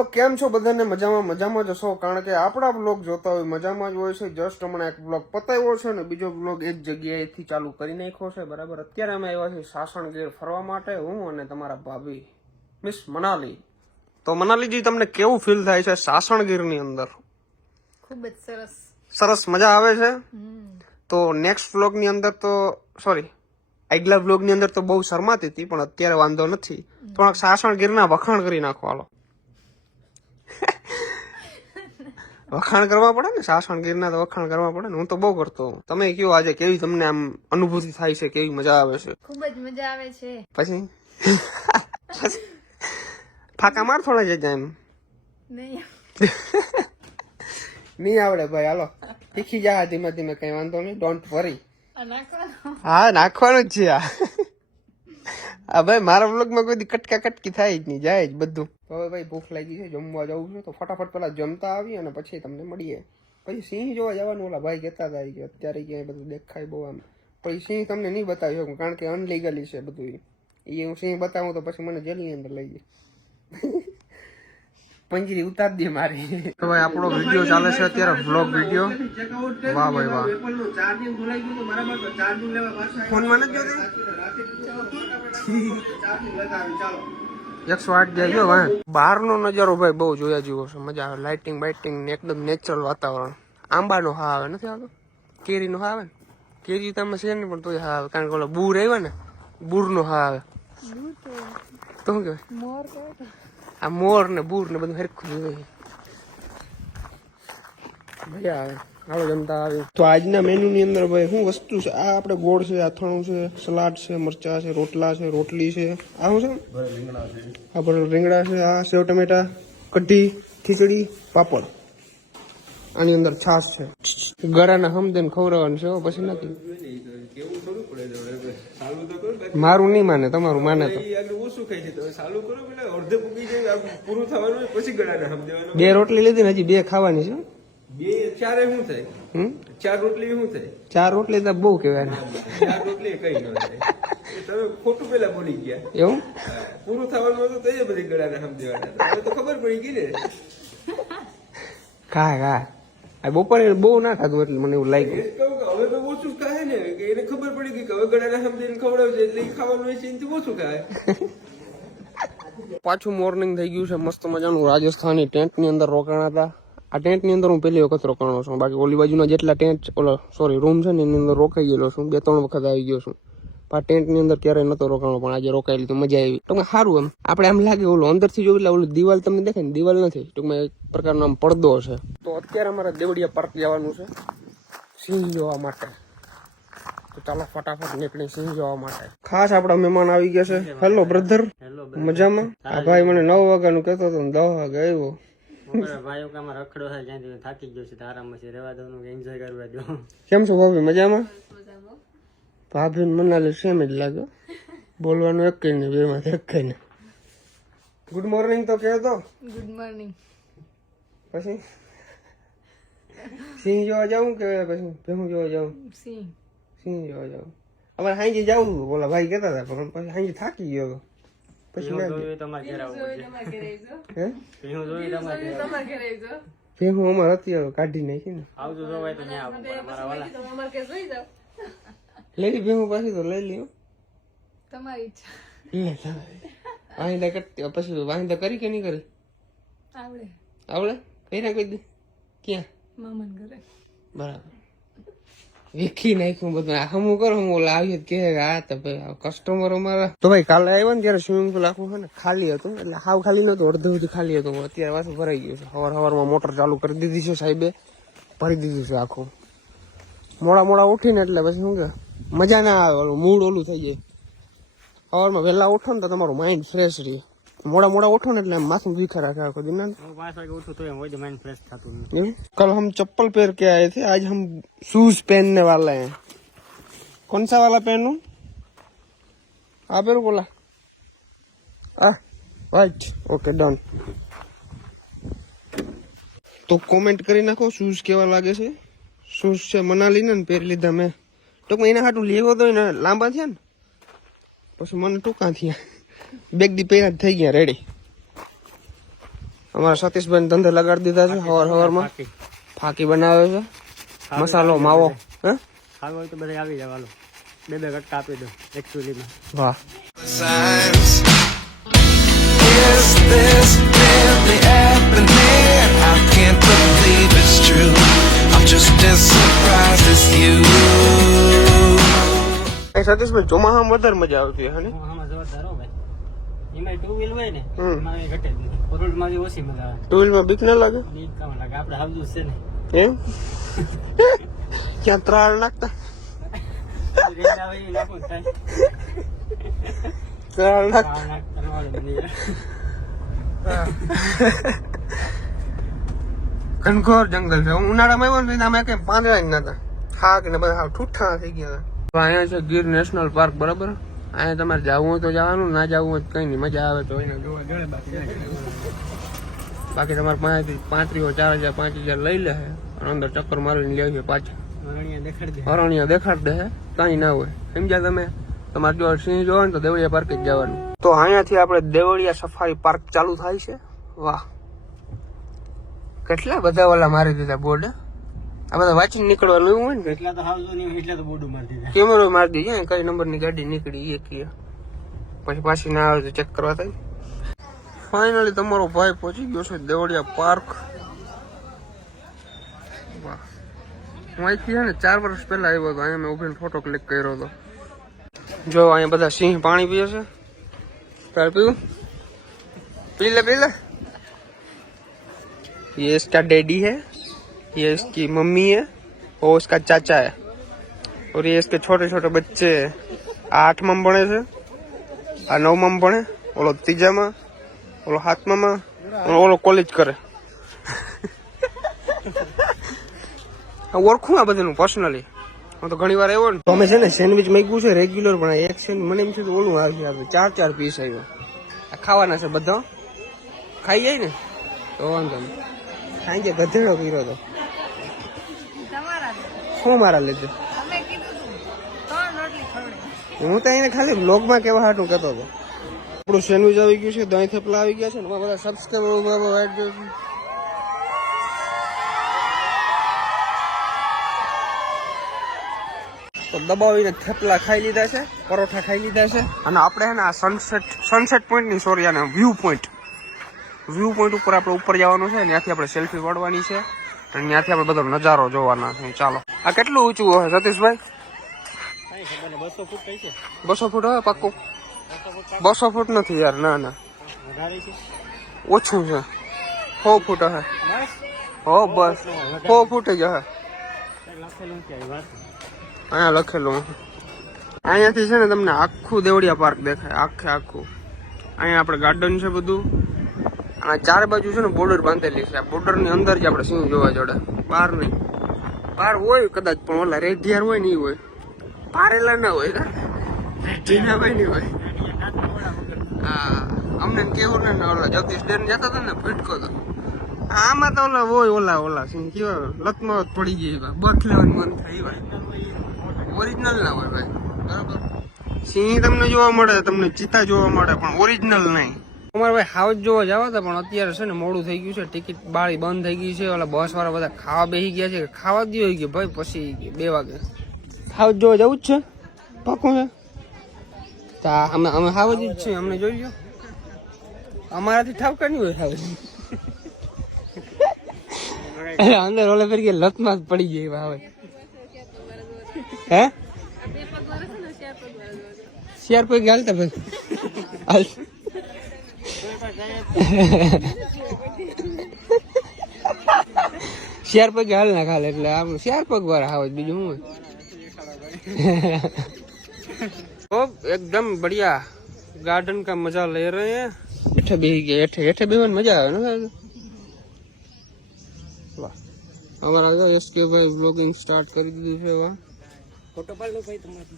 તો કેમ છો બધાને? મજામાં જ હશો, કારણ કે આપણા બ્લોગ જોતા હોય મજામાં જ હોય છે. જસ્ટ હમણાં એક બ્લોગ પતાવ્યો છે ને બીજો બ્લોગ એક જગ્યાએથી ચાલુ કરી નાખ્યો છે, બરાબર. અત્યારે અમે આવ્યા છીએ સાસણગીર ફરવા માટે, હું અને તમારા ભાભી મિસ મનાલી. તો મનાલીજી, તમને કેવું ફીલ થાય છે સાસણગીરની અંદર? ખૂબ જ સરસ સરસ મજા આવે છે. તો નેક્સ્ટ બ્લોગની અંદર તો આગલા બ્લોગની અંદર તો બહુ શરમાતી હતી, પણ અત્યારે વાંધો નથી. થોડાક સાસણગીરના વખાણ કરી નાખો. હાલો, વખાણ કરવા પડે ને, સાસણગીરના તો વખાણ કરવા પડે ને. હું તો બહુ કરતો હોઉં. તમે કયો આજે કેવી તમને આમ અનુભૂતિ થાય છે, કેવી મજા આવે છે? ખૂબ જ મજા આવે છે. પછી ફાકા માર થોડા જતા એમ નહીં આવડે ભાઈ. હાલો, શીખી જા ધીમે ધીમે, કઈ વાંધો નહીં, ડોન્ટ વરી. હા, નાખવાનું જ છે આ ભાઈ. મારા વ્લોગમાં કોઈ કટકા કટકી થાય જ નહીં, જાય જ બધું. તો હવે ભાઈ ભૂખ લાગી છે, જમવા જવું છે, તો ફટાફટ પેલા જમતા આવી અને પછી તમને મળીએ. પછી સિંહ જોવા જવાનું ઓલા ભાઈ કહેતા હતા કે અત્યારે ક્યાંય બધું દેખાય બહુ આમ. પછી સિંહ તમને નહીં બતાવી શકું, કારણ કે અનલીગલી છે બધું. એ હું સિંહ બતાવું તો પછી મને જેલની અંદર લઈ જાય. પંજરી ઉતાર દે મારી. તો ભાઈ આપણો વિડીયો ચાલે છે અત્યારે, વ્લોગ વિડીયો. વાહ ભાઈ વાહ. ફોનમાં નથી જોતી 108 જાય ગયો ભાઈ. બહારનો નજારો ભાઈ બહુ જોયા જેવો છે, મજા આવે. લાઇટિંગ બાઇટિંગ ને એકદમ નેચરલ વાતાવરણ. આંબાનો હા આવે, નથી આવતો? કેરીનો હા આવે ને? કેરી તમે છે ને, પણ તોય હા આવે, કારણ કે ઓલો બૂર આવ્યા ને, બૂરનો હા આવે. તો શું કહેવાય? આ મોર ને બૂર ને બધું હરખું જોઈએ, મજા આવે. હાલો જમતા આવી. તો આજના મેનુ ની અંદર ભાઈ શું વસ્તુ છે? આ આપણે ગોળ છે, અથાણું છે, સલાડ છે, મરચા છે, રોટલા છે, રોટલી છે. આ શું છે? આ ભરેલ રીંગણા છે, આ સેવ ટમેટા, કઢી, ખીચડી, પાપડ. આની અંદર છાશ છે. ગળાના હમદેન ખવડાવવાનું છે, પછી નથી. મારું નહીં માને, તમારું માને તો. બે રોટલી લીધી ને હજી બે ખાવાની છે. ચાર રોટલી શું થાય? 4 રોટલી તો બહુ કહેવાય. 4 રોટલી કઈ ન થાય. તમે ખોટું પેલા બોલી ગયા. એવું પૂરું થવાનું હતું તો એ બધી ગળાને સમજવાના, તો ખબર પડી ગઈ ને. કા આ બપોરે બહુ ના ખાધું એટલે મને એવું લાગ્યું. હવે તો ઓછું ખાય ને, એને ખબર પડી ગઈ કે હવે ગળાને સમજીને ખવડાવશે એટલે ખાવાનું હોય છે, એનાથી ઓછું ખાય. પાછું મોર્નિંગ થઈ ગયું છે, મસ્ત મજાનું. રાજસ્થાની ટેન્ટ ની અંદર રોકાણા હતા. આ ટેન્ટ ની અંદર હું પહેલી વખત રોકાણો છું. બાકી ઓલી બાજુના જેટલા ટેન્ટ રૂમ છે ને, એની અંદર રોકાઈ ગયેલો છું. 2-3 વખત આવી ગયો છું. આ ટેન્ટ ની અંદર ક્યારેય નતો રોકાણો, પણ આજે રોકાયેલી તો મજા આવી. ટૂંકમાં સારું એમ આપણે આમ લાગે, ઓલું અંદર થી જો એટલે ઓલું દિવાલ તમને દેખાય ને, દિવાલ નથી, ટૂંકમાં એક પ્રકારનો આમ પડદો છે. તો અત્યારે અમારે દેવડિયા પાર્ક જવાનું છે સિંહ જોવા માટે. તો ચાલો ફટાફટ નીકળી સિંહ જોવા માટે. ખાસ આપડા મહેમાન આવી ગયા છે. હેલો બ્રધર, મજામાં? આ ભાઈ મને 9 વાગ્યાનું કહેતો હતો ને 10 વાગે આવ્યો. ભાઈઓ કામાં રખડો છે, જ્યાંથી થાકી ગયો છે, આરામ છે, રહેવા દો, એન્જોય કરવા દો. કેમ છો ભાભી? મજામાં? ભાભી મનાલી સેમ જ લાગે, બોલવાનું એક કઈ નહીં, બે માંથી એક કઈ નહીં. ગુડ મોર્નિંગ તો કહેતો. Good morning. પછી સિંહ જોવા જાઉં કે પછી ભેહું જોવા જાઉં? સિંહ જોવા જાઉં. અમારે હાંજી જવું, બોલા ભાઈ કહેતા હતા, પણ પછી હાંજી થાકી ગયો. પછી ભેહું અમારે અત્યારે કાઢી નાખી ને. લઈ ભેહું પાછી તો લઈ લ્યો, તમારી ઈચ્છા. વાહિંદા કરતી પછી વાહિંદા કરી કે નહીં કરી? આવડે કઈ ના કહી દે. ક્યાં? મામાન ઘરે. બરાબર. વેખી નાખ્યું બધું. હમું કરો, હું ઓલા આવીએ કે આ તો ભાઈ કસ્ટમર અમારા. તો ભાઈ કાલે આવ્યો ને ત્યારે સ્વિમિંગ પુલ આખું છે ને ખાલી હતું, એટલે હાવ ખાલી નતું, અડધું ખાલી હતું. અત્યારે પાછું ભરાઈ ગયું છે. સવારમાં મોટર ચાલુ કરી દીધી છે સાહેબે, ભરી દીધું છે આખું. મોડા ઉઠીને એટલે પછી શું કે મજા ના આવે, ઓલું મૂડ ઓલું થઈ જાય. સવારમાં વહેલા ઉઠો ને તો તમારું માઇન્ડ ફ્રેશ રહે. મોડા ઉઠો ને એટલે माथुं दुखा रखा आखो दिन ना। 5 वागे उठो तो वो माइंड फ्रेश थातो। कल हम चप्पल पहन के आए थे, आज हम शूज पहनने वाले हैं। कौन सा वाला पहनूं? आप बोला राइट, ओके डन। तो कमेंट करी नाखो शूज केवा लागे छे। शूज से मनाली ने પહેરી લીધા મેં, ટૂંકમાં એના હાટું લેવો તો ને લાંબા થયા ને પછી મને ટૂંકા થયા, બેગ દી પહેર્યા થઈ ગયા રેડી। અમારા સતીશભાઈ ધંધે લગાડી દીધા છે હવારમાં બાકી ફાકી બનાવે છે મસાલો માવો હે ખાવું હોય તો બધા આવી જાવ હાલો 2 કટકા આપી દો એકચ્યુઅલીમાં વાહ signs. Is this really happening? I can't believe it's true. I'm just as surprised as you. એ સતીશભાઈ ચોમાસામાં વધારે મજા આવતી હે ને આમાં જોરદાર હો ભાઈ એમાં 2 વ્હીલ હોય ને હમ. એમાં એ ઘટે જ નહીં ફોરવર્ડમાં ઓછી મજા આવે ટુ વ્હીલમાં બીક ના લાગે ઈ કામ લાગે આપણે હાવજુ છે ને એમ ક્યાં ત્રાળ નાખતા રેડ આવે એ નાખું થાય ત્રાળ નાખતા કામ નાખતા ન આવડે બધી ઘનઘોર જંગલ છે ઉનાળામાં આવ્યો ને અમે કઈ પાંદડા જ નતા થાક ને બધા ઠૂઠા થઈ ગયા હતા અહીંયા છે ગીર નેશનલ પાર્ક બરાબર અહીંયા તમારે જવું હોય તો જવાનું ના જવું હોય તો કઈ નહીં મજા આવે તો એને જોવા જડે બાકી તમારે પાસેથી 35,000 4,000 5,000 લઈ લે અને અંદર ચક્કર મારીને લઈ આવીએ પાછા રણિયા દેખાડી દે અરણ્ય દેખાડ દે કઈ ના હોય સમજ્યા તમે તમારે જો સિંહ જોવો ને તો દેવળિયા પાર્ક જ જવાનું તો અહીંયાથી આપણે દેવળિયા સફારી પાર્ક ચાલુ થાય છે વાહ કેટલા બધા ઓલા મારી દીધા બોર્ડ આ બધા વાંચીને નીકળવાનું એવું હોય ને એટલા તો હાવજુ નહીં એટલા તો બોડું મારી દીધા કેમેરો મારી દીધી ને કઈ નંબરની ગાડી નીકળી એ ક્લિયર પછી પાછી ના આવે તો ચેક કરવા થાય ફાઇનલી તમારો ભાઈ પહોંચી ગયો છે દેવળિયા પાર્ક વાહ હું અહીંથી છે ને 4 વર્ષ પહેલા આવ્યો હતો અહીંયા મેં ઉભીને ફોટો ક્લિક કર્યો હતો જો અહીંયા બધા સિંહ પાણી પીએ છે તારે પીવું पी ले ये इसका डैडी है, ये इसकी मम्मी है और इसका चाचा है और ये इसके छोटे छोटे बच्चे हैं। 8 ભણે છે, આ 9 ભણે, ઓલો 3 ઓલો 7 ઓલો કોલેજ કરે. ઓળખું આ બધાનું પર્સનલી, હું તો ઘણી વાર આવ્યો ને તો અમે છે ને સેન્ડવિચ માંગ્યું છે રેગ્યુલર, પણ એક સેન્ડ મને એમ છે તો ઓલું આવશે, આપણે 4 પીસ આવ્યો. આ ખાવાના છે બધા, ખાઈ જાય ને તો વાંધો નહીં. સાંજે ગધેડો પીરો તો શું મારા લીધે, હું તો એને ખાલી બ્લોગમાં કેવા હાટું કહેતો હતો. આપણું સેન્ડવિચ આવી ગયું છે, દહીં થેપલા આવી ગયા છે ને બધા સબસ્ક્રાઈબર તો દબાવીને થેપલા ખાઈ લીધા છે, પરોઠા ખાઈ લીધા છે. અને આપણે છે ને આ સનસેટ પોઈન્ટ ની સોરી આને વ્યૂ પોઈન્ટ ઉપર આપણે ઉપર જવાનું છે, ત્યાંથી આપણે સેલ્ફી પાડવાની છે અને ત્યાંથી આપણે બધો નજારો જોવાના છે. ચાલો, આ કેટલું ઊંચું હશે સતીશભાઈ? 200 ફૂટ કઈ છે? 200 ફૂટ હવે પાક્કું? 200 ફૂટ નથી યાર, ના ના ઓછું છે, 100 ફૂટ હશે. હો બસ 100 ફૂટ જ હશે. અહીંયા લખેલું, અહીંયાથી છે ને તમને આખું દેવળિયા પાર્ક દેખાય, આખું. અહીંયા આપણે ગાર્ડન છે બધું, અને 4 બાજુ છે ને બોર્ડર બાંધેલી છે. આ બોર્ડર ની અંદર જ આપણે સિંહ જોવા જોડે, બહાર નહીં. બહાર હોય કદાચ, પણ ઓલા રેઢિયાર હોય નહીં હોય, પારેલા ના હોય, રેઢિયા હોય નહીં હોય. હા, અમને કેવું ને ઓલા જગદીશ ડેન જતા હતા ને, ફીટકો તો આમાં તો ઓલા હોય, ઓલા સિંહ કેવા લતમાં પડી જાય, બખ લેવાનું મન થાય ભાઈ. ઓરિજિનલ ના હોય ભાઈ, બરાબર. સિંહ તમને જોવા મળે, તમને ચિત્તા જોવા મળે, પણ ઓરિજિનલ નહીં. અમારે ભાઈ હાઉસ જોવા જવા હતા, પણ અત્યારે છે ને મોડું થઈ ગયું છે, ટિકિટ બાળી બંધ થઈ ગઈ છે. ઓલા બસ વાળા બધા ખાવા બેસી ગયા છે, ખાવા જ હોય ગયું ભાઈ, પછી 2 વાગે હાઉસ જોવા જવું જ છે, પાકું છે. અમે હાઉસ જ છીએ, અમને જોઈ લો, અમારાથી ઠાવકા નહીં હોય હાઉસ. અંદર ઓલે ફેર કે લતમાં જ પડી ગઈ હવે. હે શેર પર ગાલતા ભાઈ, શેર પગ હાલ ના ખાલે, એટલે આમ શેર પગ વાળા આવે, બીજું શું હોય. तो एकदम बढ़िया गार्डन का मजा ले रहे हैं. हेठे बेही गए, हेठे बेहन मजा આવે ને. વાહ, અમારા જો એસકે ભાઈ બ્લોગિંગ સ્ટાર્ટ કરી દીધું છે. વાહ, ફોટો પાડ લો ભાઈ તમારો.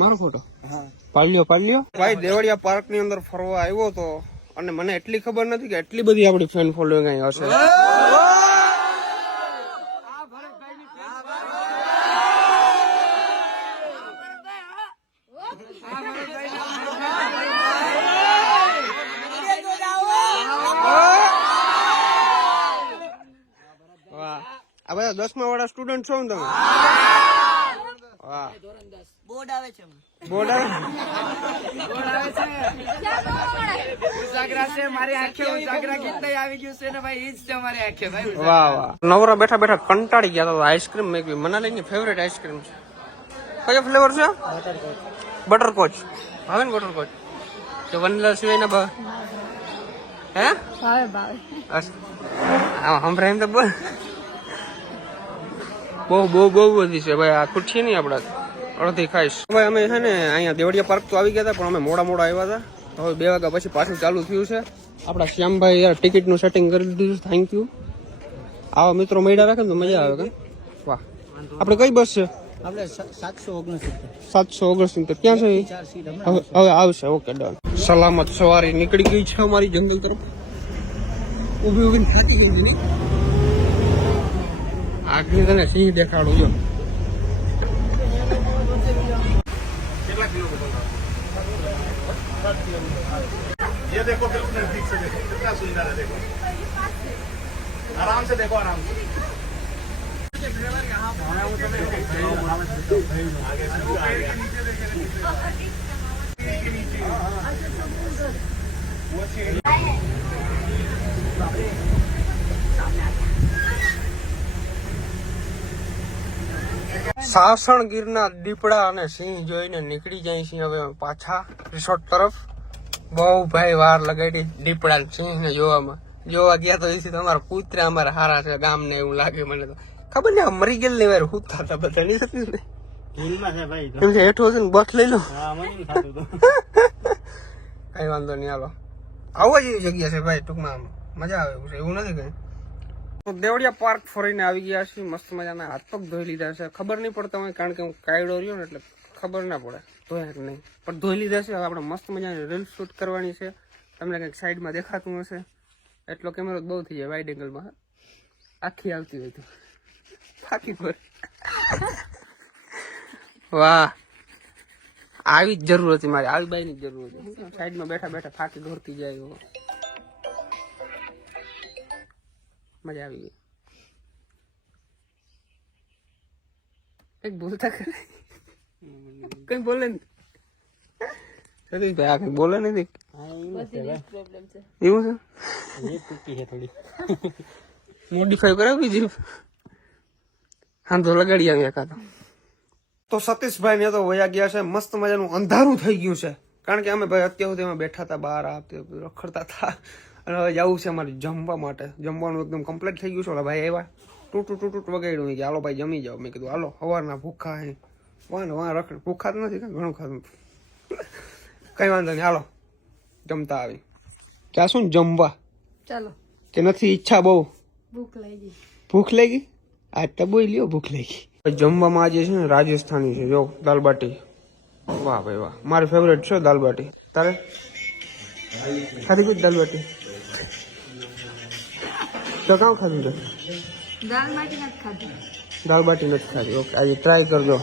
મારો ફોટો? હા, પાડ્યો ભાઈ. દેવળિયા પાર્ક ની અંદર ફરવા આવ્યો તો, અને મને એટલી ખબર નથી કે એટલી બધી આપણી ફેન ફોલોઈંગ અહીં હશે. આ બધા 10મા વાળા સ્ટુડન્ટ છો ને તમે? વાહ. બોર્ડ આવે છે બોર્ડ આવે? ઉજાગરા છે મારી આંખે ઉજાગરા ગીત આવી ગયું છે ને ભાઈ ઈ જ છે મારી આંખે ભાઈ વાહ વાહ. નવરા બેઠા બેઠા કંટાળી ગયા તો આઈસ્ક્રીમ મેકવી મનાલીની ફેવરેટ આઈસ્ક્રીમ છે. કયો ફ્લેવર છે? બટરકોચ. ભાવે ને બટરકોચ? તો વનીલા સિવાયના ભાવે? હે? ભાવે હા હમણાં એમ તો બોલ. બહુ બહુ બહુ બધી છે ભાઈ. આ ખુરશી નહીં આપડા અડધી ખાઈશ ભાઈ. અમે છે ને અહીંયા દેવડિયા પાર્ક તો આવી ગયા હતા પણ અમે મોડા આવ્યા હતા. હવે 2 વાગ્યા પછી પાછું ચાલુ થયું છે. આપડા શ્યામભાઈ યાર ટિકિટનું સેટિંગ કરી દીધું. Thank you. આવા મિત્રો મળ્યા રાખે ને તો મજા આવે. કે વાહ. આપણે કઈ બસ છે? આપણે 769 769. ક્યાં છે? હવે આવશે. Okay done. સલામત સવારી નીકળી ગઈ છે અમારી જંગલ તરફ. ઊભી ઊભી થાકી ગઈ છે. આગળ તને સિંહ દેખાડું જો. કેટલા કિલોમીટર? ये देखो बिल्कुल नजदीक से देखो कितना सुंदर है. देखो आराम से देखो आराम से. સાસણ ગીરના દીપડા અને સિંહ જોઈને નીકળી જાય છે હવે પાછા રિસોર્ટ તરફ. બહુ ભાઈ વાર લગાડી દીપડા સિંહ ને જોવામાં. જોવા ગયા તો એથી તમારા કૂતરા અમારા હારા છે ગામ ને એવું લાગે મને તો. ખબર ને મરી ગયેલ ને વાર હુતા હતા બધા નહીં થતું ને. હિલમાં છે ભાઈ તો. એમ છે હેઠો છે ને બસ લઈ લો. હા મને એમ થતું હતું. કઈ વાંધો નહીં. હાલો આવા જેવી જગ્યા છે ભાઈ. ટૂંકમાં મજા આવે એવું છે. એવું નથી કઈ. તો દેવડિયા પાર્ક ફરીને આવી ગયા છે. મસ્ત મજાના હાથ પગ ધોઈ લીધા છે. ખબર નહીં પડતા હોય કારણ કે હું કાયડો રહ્યો ને એટલે ખબર ના પડે ધોયા કે નહીં. પણ ધોઈ લીધા છે. હવે આપણે મસ્ત મજાની રીલ શૂટ કરવાની છે. તમને કંઈક સાઈડમાં દેખાતું હશે. એટલો કેમેરો બહુ થઈ જાય વાઇડ એંગલમાં. આખી આવતી હોય તો ફાકી પર. વાહ. આવી જ જરૂર હતી મારે. આવી બાઈની જ જરૂર હતી. સાઈડમાં બેઠા બેઠા ફાકી દોરતી જાય એવો. મજા આવી ગઈ. કઈક બોલતા કરે. કઈ બોલે ને સતીશભાઈ આ કઈ બોલે નથી. એવું છે? એ તૂટી છે થોડી. મોડિફાઈ કરાવી જીપ. હા તો લગાડી આવી એકાદો. તો સતીશભાઈ ને તો વયા ગયા છે. મસ્ત મજાનું અંધારું થઈ ગયું છે કારણ કે અમે ભાઈ અત્યાર સુધી અમે બેઠા હતા બહાર રખડતા હતા અને હવે જવું છે અમારે જમવા માટે. જમવાનું એકદમ કમ્પ્લીટ થઈ ગયું છે. ઓલા ભાઈ આવ્યા ટૂટ વગાડ્યું કે હાલો ભાઈ જમી જાઓ. મેં કીધું હાલો સવારના ભૂખા હે વાં રખડ. ભૂખા જ નથી ઘણું ખાધું. કઈ વાંધો નહીં હાલો જમતા આવી. ક્યાં શું જમવા ચાલો. કે નથી ઈચ્છા બહુ? ભૂખ લાગી. ભૂખ લાગી? આજ તો બોઈ લ્યો ભૂખ લાગી. જમવામાં આજે છે ને રાજસ્થાની છે. જો દાલ બાટી. વાહ ભાઈ વાહ. મારી ફેવરેટ છે દાલ બાટી. તારે ખાધી કોઈ દાલ બાટી? તો કામ ખાધું છે? દાલ બાટી નથી ખાધી. દાલ બાટી નથી ખાધી. ઓકે આજે ટ્રાય કરજો.